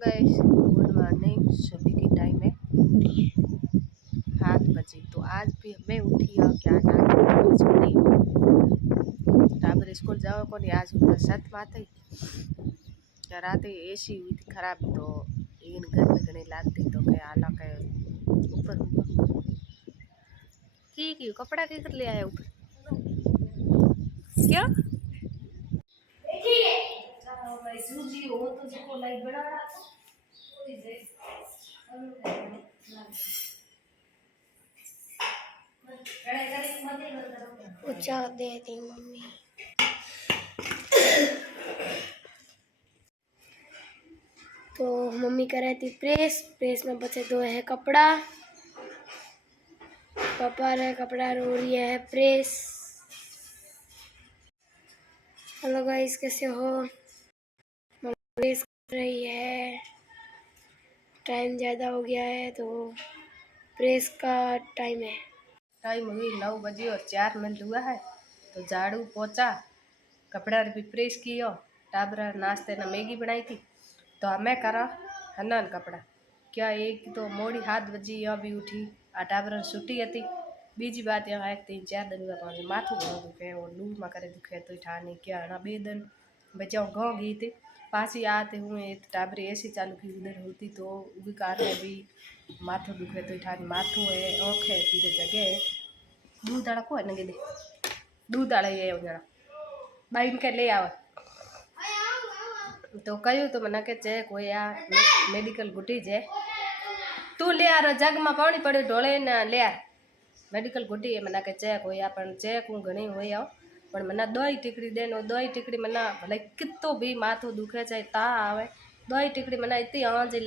Guys, good morning. सुबह की time है 7 बजे। तो आज भी मैं उठी और क्या छुट्टी टाबर स्कूल जाओ को नहीं। आज उधर सत माथे रात एसी हुई थी खराब, तो इन गर्मी घनी लगती तो के आला के ऊपर की कपड़ा की कर ले आया ऊपर क्या भाई सूजी हो तो जिको लाइक बना रहा था ऊंचा दे दी मम्मी। तो मम्मी कर रही थी प्रेस में बचे दो है कपड़ा। पापा रहे कपड़ा रो रही है प्रेस। हेलो गाइस, कैसे हो? मम्मी प्रेस कर रही है। टाइम ज़्यादा हो गया है तो प्रेस का टाइम है। टाइम हुई 9 बजे और 4 मिनट हुआ है। तो झाड़ू पोछा कपड़ा भी प्रेस किया। टाबरा नाश्ते ना मैगी बनाई थी तो हमें करा हनन कपड़ा क्या एक तो मोड़ी 7 बजे यहाँ भी उठी। आ टाबरा छुट्टी थी। बीजी बात यहाँ एक 3-4 दिन हुआ माथू घणो दुखे और लू में करे दुखे तो ठाने क्या ना 2 दिन बचाओ गाँव गई थी। पासी आते हुए टाबरी ऐसी चालू की उधर होती तो भी कारण भी माथो दुखे तो ठाने माथो है आँख है पूरे जगह है। दूध आड़ा को है नगे दे दूध आड़ा ये जरा बाइन के ले आवे तो कह्યું तो મને કે ચેક હોય આ મેડિકલ ગુટી છે તું લે આ જગ માં પાણી પડ્યું ઢોળે ને લે આ મેડિકલ ગુટી એ મને કે ચેક હોય પણ ચેક હું ઘણી હોય પણ મને દોઈ ટીકડી દેનો દોઈ ટીકડી મને ભલે કિતો भी માથું દુખે છે તા આવે દોઈ ટીકડી મને इतनी आंजी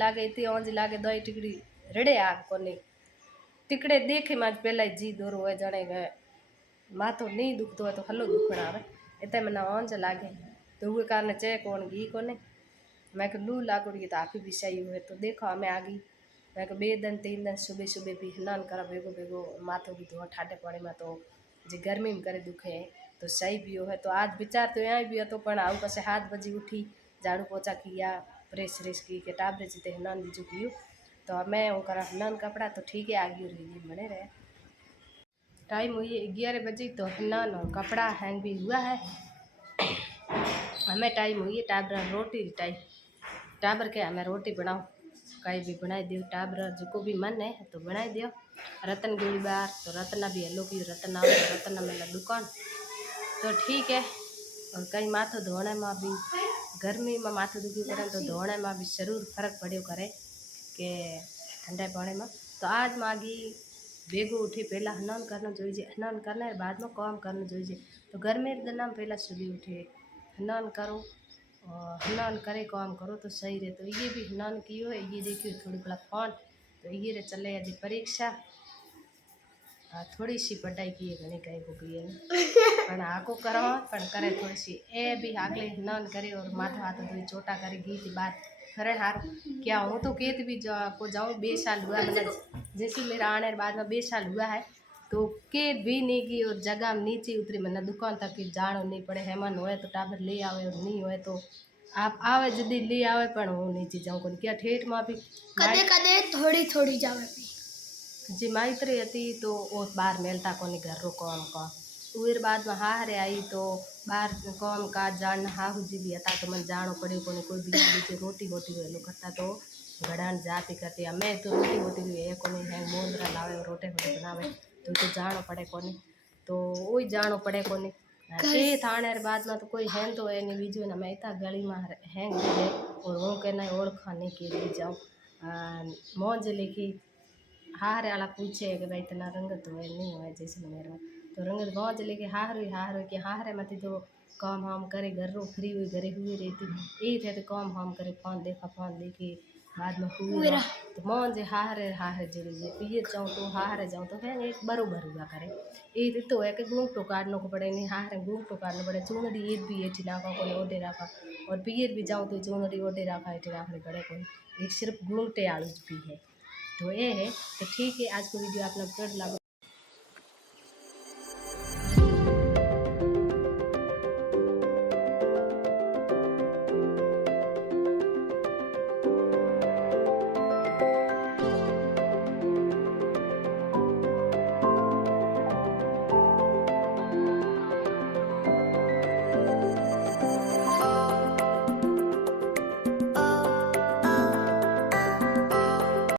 लागे दोई टीकड़ी रेड़े आ कोनी टीकड़े देखे में पहला जी दोरो है जने गए माथो नहीं दुखतो है तो हलो दुखण आवे इतने मैंने आंज लागे तो वो कारण चेक कौन घी कोने मैं लू लागोड़ी तो आप भी सही हुए तो देखो हमें आ गई। मैं 2 दिन 3 दिन सुबह सुबह भी स्नान करा भेगो भेगो माथो भी धोआ ठाटे पानी में तो जे गर्मी में करे दुखे है तो सही भी हो है। तो आज विचार तो यहाँ भी तो पण आऊ पास 7 बजे उठी झाड़ू पोछा किया प्रेस रेस की के टाबरे जीते स्नान बीजू किया तो हमें वो करा स्नान कपड़ा तो ठीक है आ गई रही बने रहे। टाइम हुई 11 बजे तो स्नान कपड़ा हैंग भी हुआ है। हमें टाइम हुई है टाबर रोटी टाइम टाबर के हमें रोटी बनाओ कहीं भी बनाई दो टाबर जो भी मन है तो बनाई दियो। रतन गोली बार तो रतना भी हेलो की रतन आओ रतन मेला दुकान तो ठीक है। और कहीं माथो धोने में भी गर्मी में माथो दुखी करे तो धोने में भी जरूर फर्क पड़ो करे के ठंडे पानी में। तो आज मागी भेगो उठी पहला स्नान करना जोईजे स्नान करने बाद में काम करना जोईजे। तो गर्मी दिन में पहला सुबह उठे स्नान करो और स्नान करे काम करो तो सही रहे। तो ये भी स्नान कियो है ये देखियो थोड़ी बड़ा फोन तो ये रे चले आज परीक्षा थोड़ी सी पढ़ाई की है घनी कहीं को की है पण आको करो पण करे थोड़ी सी ए भी आगले स्नान करे और माथा हाथ धोई चोटा करे गई थी बात करे हार क्या हूँ तो केत भी को जाऊँ 2 साल हुआ मतलब जैसे मेरा आने बाद में 2 साल हुआ है तो के भी नहीं गई और जगह नीचे उतरी मैंने दुकान तक जानो नहीं पड़े हेमन होए तो टाबर ले आवे और नहीं होए तो आप आवे जल्दी ले आवे पण हूँ नीचे जाऊँ को क्या ठेठ में भी कदे कदे थोड़ी थोड़ी जावे जी माइत्री थी तो वो बाहर मेलता कोनी घर रो काम का उर बाद में हारे आई तो बाहर काम का जान हाहू जी भी था तो मैं जानो पड़े कोनी कोई बीच रोटी वोटी वेलो करता तो घड़ान जाती करती हमें तो रोटी वोटी भी है कोनी है मोंदरा लावे और रोटे वोटे बनावे तो जानो पड़े कोनी तो वही जानो पड़े कोनी ये थाने बाद में तो कोई है तो है नहीं बीजू ना मैं इतना गली में है और वो कहना ओळखाने के लिए जाऊँ मौज लेके हारे वाला पूछे कि भाई इतना रंगत हो नहीं हो जैसे मेरा तो रंगत मौज लेके हार के हारे मत तो काम हम करे घर रो फ्री हुई घरे हुई रहती यही थे तो काम हम करे फोन देखे बाद में हुई तो मौज हारे जुड़ी पिए जाऊँ तो हारे जाऊँ तो है एक बरोबर हुआ करे ये तो है कि गुंगटो काटने को पड़े नहीं हारे गुंगटो काटना पड़े चूनरी ईद भी एठी राखा को ओडे राखा और पियर भी जाऊँ तो चूनरी ओडे राखा एठी राखने पड़े कोई एक सिर्फ गुंगटे आलू भी है तो ये है। तो ठीक है आज को वीडियो आपने कर लगा।